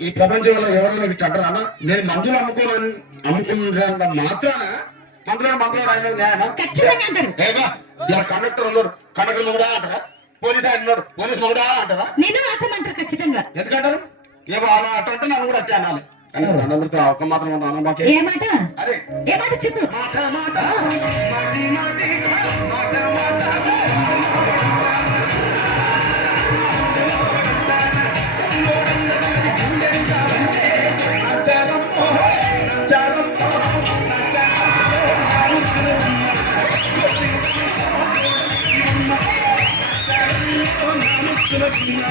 ఈ ప్రపంచంలో ఎవరైనా ఇట్లా అంటారా? అన్న నేను మందులు అమ్ముకోను అమ్ముకున్న మాత్రాన మందులో మందులో ఆయన న్యాయమా? ఇలా కండక్టర్ ఉన్నాడు. కండక్టర్ మొగుడా అంటారా? పోలీస్ ఆయన ఉన్నాడు. పోలీస్ మొగుడా అంటారా? ఖచ్చితంగా. ఎందుకంటారు? ఏమో అలా అట్లా అంటే నన్ను కూడా అట్టే అనాలి. కానీ మాత్రం మాకే. మాట? అదే ఏ మాట చెప్పు. మాట మాట మాటి మాట. I'm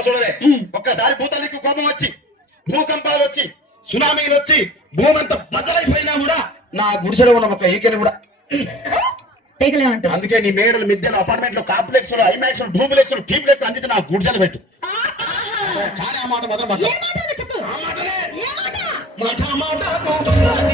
చూడవే ఒక్కసారి భూతానికి కోపం వచ్చి భూకంపాలు వచ్చి సునామీలు వచ్చి భూమి అంతా బద్దలైపోయినా కూడా నా గుడిసెలో ఉన్న ఒక ఈకని కూడా. అందుకే నీ మేడలు మిద్దెలు అపార్ట్మెంట్లో కాంప్లెక్స్ ఐమాక్స్ డూప్లెక్స్ టీప్లెక్స్ అందించి నా గుడిసెలు పెట్టు. కానీ ఆ మాట? మాత్రం. మాట మాట మాట.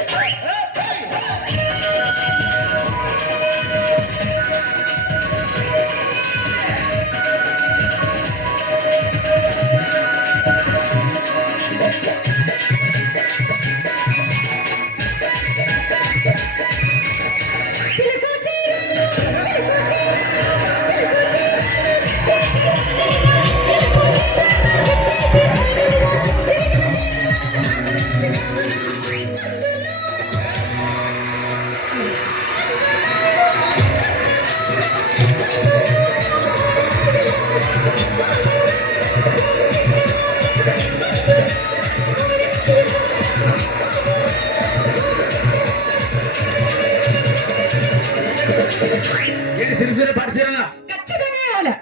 ఏంటి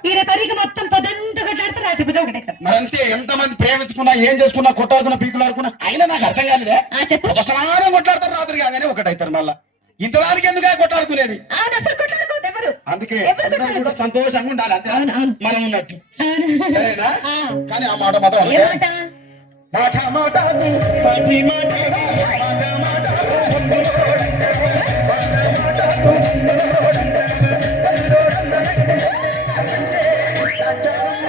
ఈయన మొత్తం పొద్దంతా కొట్లాడితే ఒకటే కదా. మరంతే ఎంత మంది ప్రేమించుకున్నా ఏం చేసుకున్నా కొట్టాడుకున్నా పీకులాడుకున్నా అయినా నాకు అర్థం కాలేదే ఆ చెప్పు ఒక స్నానం కొట్లాడతారు రాత్రి కాగానే ఒకటైతారు మళ్ళా ఇంతదానికి ఎందుకు ఎవరు అందుకే? కూడా సంతోషంగా ఉండాలి అంతే. మనం ఉన్నట్టు. సరేనా. కానీ ఆ మాట మాత్రం. మాట మాట మాటి Yeah.